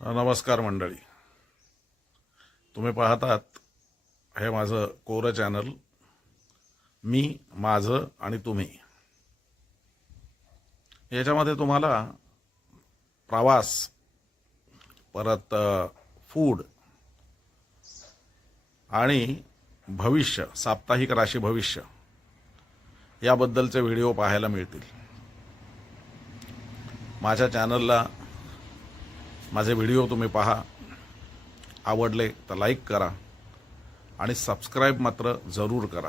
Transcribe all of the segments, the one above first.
नमस्कार मंडळी, तुम्ही पाहतात हे माझं कोरं चॅनल मी, माझं आणि तुम्ही. याच्यामध्ये तुम्हाला प्रवास, परत फूड आणि भविष्य, साप्ताहिक राशी भविष्य याबद्दलचे व्हिडिओ पाहायला मिळतील. माझ्या चॅनलला माझे व्हिडिओ तुम्ही पहा, आवडले तर लाईक करा आणि सबस्क्राईब मात्र जरूर करा.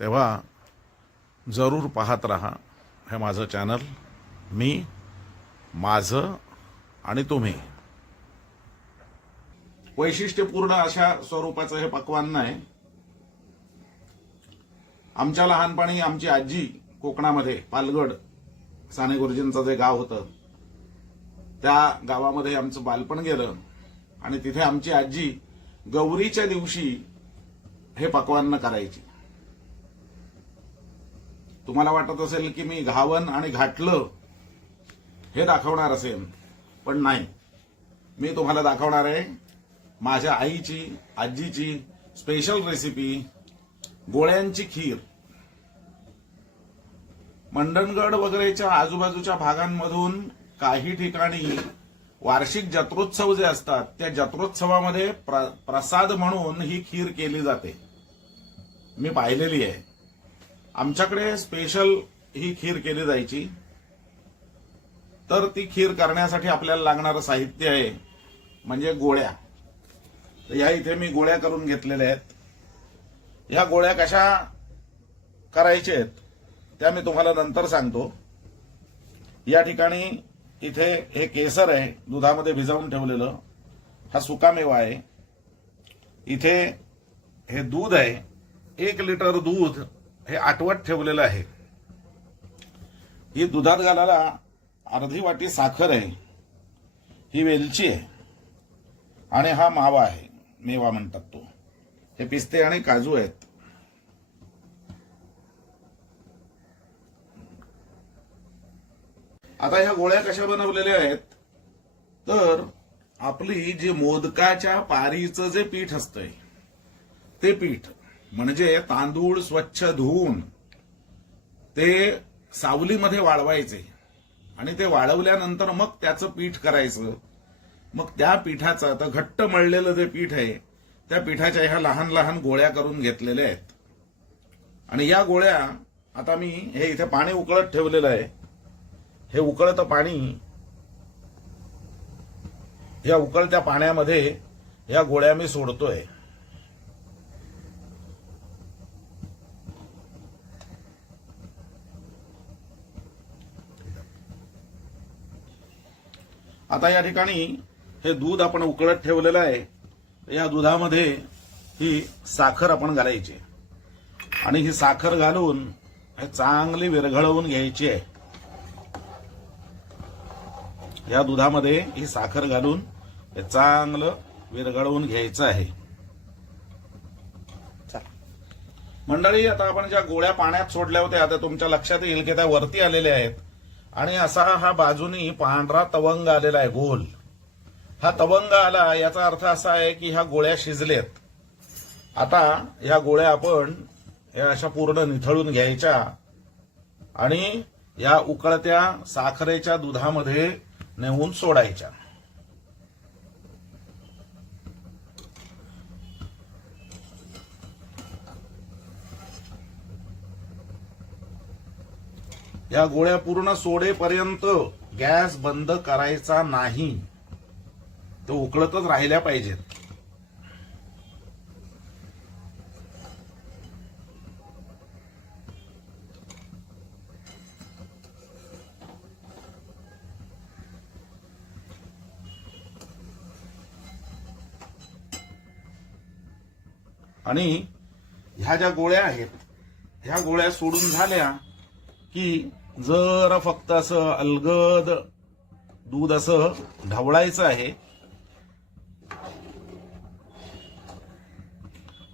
तेव्हा जरूर पाहत रहा हे माझं चॅनल मी, माझं आणि तुम्ही. वैशिष्ट्यपूर्ण अशा स्वरूपाचं हे पक्वान्न नाही. आमच्या लहानपणी आमची आजी कोकणामध्ये पालगड साने गुरुजींचं जे गाव होतं त्या गावामध्ये आमचं बालपण गेलं आणि तिथे आमची आजी गौरीच्या दिवशी हे पक्वान्न करायची. तुम्हाला वाटत असेल की मी घावन आणि घाटलं हे दाखवणार असेल, पण नाही. मी तुम्हाला दाखवणार आहे माझ्या आईची, आजीची स्पेशल रेसिपी, गोळ्यांची खीर. मंडणगड वगैरेच्या आजूबाजूच्या भागांमधून काही ठिकाणी वार्षिक जत्रोत्सव जे असतात त्या जत्रोत्सवामध्ये प्रसाद म्हणून ही खीर केली जाते. मी पाहिलेली आहे. आमच्याकडे स्पेशल ही खीर केली जायची. तर ती खीर करण्यासाठी आपल्याला लागणारं साहित्य आहे म्हणजे गोळ्या. तर या इथे मी गोळ्या करून घेतलेल्या आहेत. या गोळ्या कशा करायच्या आहेत त्या मी तुम्हाला नंतर सांगतो. या ठिकाणी इथे हे केसर आहे, दुधामध्ये भिजवून ठेवलेलं. हा सुकामेवा आहे. इथे हे दूध आहे, 1 लिटर दूध हे आटवत ठेवलेलं आहे. ही दुधात घालायला अर्धी वाटी साखर आहे. ही वेलची आहे आणि हा मावा आहे, मेवा म्हणतात तो. हे पिस्ते आणि काजू आहेत. आता ह्या गोळ्या कशा बनवलेल्या आहेत तर आपली जी मोदकाच्या पारीचं जे पीठ असतंय ते पीठ म्हणजे तांदूळ स्वच्छ धुवून ते सावलीमध्ये वाळवायचे आणि ते वाळवल्यानंतर मग त्याचं पीठ करायचं. मग त्या पिठाचं आता घट्ट मळलेलं जे पीठ आहे त्या पिठाच्या ह्या लहान लहान गोळ्या करून घेतलेल्या आहेत. आणि या गोळ्या आता मी हे इथे पाणी उकळत ठेवलेलं आहे. हे उकळतं पाणी, या उकळत्या पाण्यामध्ये या गोळ्या मी सोडतोय. आता या ठिकाणी हे दूध आपण उकळत ठेवलेलं आहे. या दुधामध्ये ही साखर आपण घालायची आणि ही साखर घालून हे चांगली विरघळवून घ्यायची आहे. या दुधामध्ये ही साखर घालून हे चांगलं विरघळवून घ्यायचं आहे. मंडळी, आता आपण ज्या गोळ्या पाण्यात सोडल्या होत्या आता तुमच्या लक्षात येईल की त्या वरती आलेल्या आहेत आणि असा हा बाजूनी पांढरा तवंग आलेला आहे गोल. हा तवंग आला याचा अर्थ असा आहे की ह्या गोळ्या शिजलेत. आता ह्या गोळ्या आपण या अशा पूर्ण निथळून घ्यायच्या आणि या उकळत्या साखरेच्या दुधामध्ये नेऊन सोडायच्या. या गोळ्या पूर्ण सोडेपर्यंत गॅस बंद करायचा नाही. तो उकळतच राहिल्या पाहिजेत. आणि ह्या ज्या गोळ्या आहेत ह्या गोळ्या सोडून झाल्या की जरा फक्त असं अलगद दूध असं ढवळायचं आहे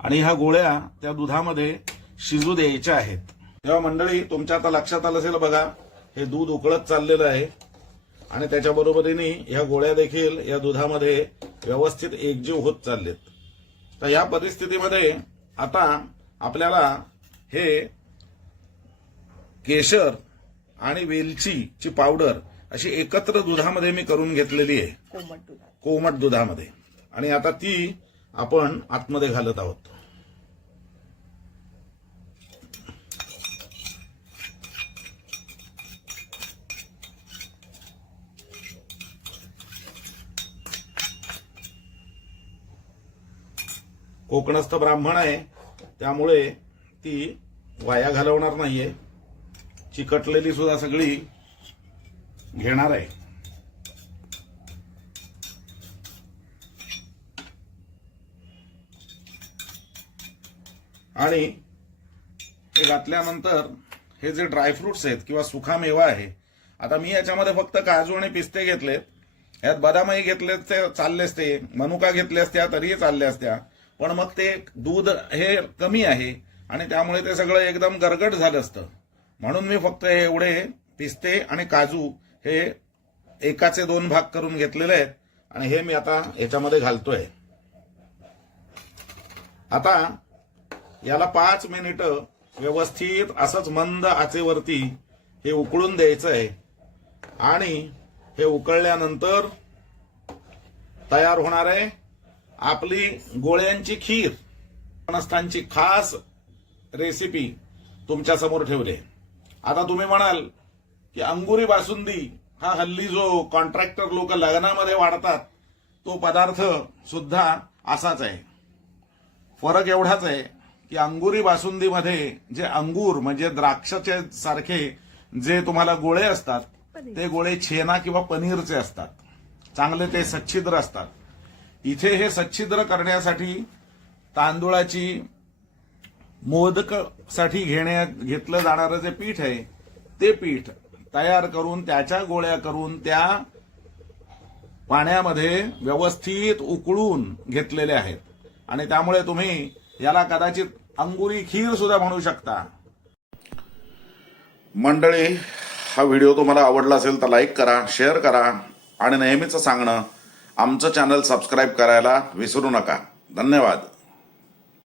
आणि ह्या गोळ्या त्या दुधामध्ये शिजू द्यायच्या आहेत. तेव्हा मंडळी तुमच्या आता लक्षात आलं असेल बघा, हे दूध उकळत चाललेलं आहे आणि त्याच्या बरोबरीने ह्या गोळ्या देखील या दुधामध्ये व्यवस्थित एकजीव होत चाललेत. तर या परिस्थितीमध्ये आता आपल्याला हे केशर आणि वेलचीची पावडर अशी एकत्र दुधामध्ये मी करून घेतलेली आहे, कोमट दुधामध्ये. आणि आता ती आपण आतमध्ये घालत आहोत. कोकणस्थ ब्राह्मण आहे त्यामुळे ती वाया घालवणार नाहीये, चिकटलेली सुद्धा सगळी घेणार आहे. आणि हे घातल्यानंतर हे जे ड्रायफ्रुट्स आहेत किंवा सुखा मेवा आहे, आता मी याच्यामध्ये फक्त काजू आणि पिस्ते घेतलेत, यात बदामही घेतलेत ते चालले असते, मनुका घेतले असत्या तरीही चालल्या असत्या, पण मग ते दूध हे कमी आहे आणि त्यामुळे ते सगळं एकदम गरगट झालं असतं. म्हणून मी फक्त एवढे पिस्ते आणि काजू हे एकाचे 2 भाग करून घेतलेले आहेत आणि हे मी आता याच्यामध्ये घालतोय. आता याला 5 मिनिटं व्यवस्थित असंच मंद आचेवरती हे उकळून द्यायचं आहे. आणि हे उकळल्यानंतर तयार होणार आहे आपली गोळ्यांची खीर. फणसाची खास रेसिपी तुमच्या समोर ठेवली. आता तुम्ही म्हणाल की अंगुरी बासुंदी हा हल्ली जो कॉन्ट्रॅक्टर लोक लग्नामध्ये वाढतात तो पदार्थ सुद्धा असाच आहे. फरक एवढाच आहे की अंगुरी बासुंदीमध्ये जे अंगूर म्हणजे द्राक्षाचे सारखे जे तुम्हाला गोळे असतात ते गोळे छेना किंवा पनीरचे असतात, चांगले ते सच्छिद्र असतात. इथे हे सच्छिद्र करण्यासाठी तांदुळाची मोदकसाठी घेतलं जाणारं जे पीठ आहे ते पीठ तयार करून त्याच्या गोळ्या करून त्या पाण्यामध्ये व्यवस्थित उकळून घेतलेले आहेत. आणि त्यामुळे तुम्ही याला कदाचित अंगुरी खीर सुद्धा म्हणू शकता. मंडळी, हा व्हिडिओ तुम्हाला आवडला असेल तर लाईक करा, शेअर करा आणि नेहमीच सांगणं, आमचं चॅनल सबस्क्राईब करायला विसरू नका. धन्यवाद.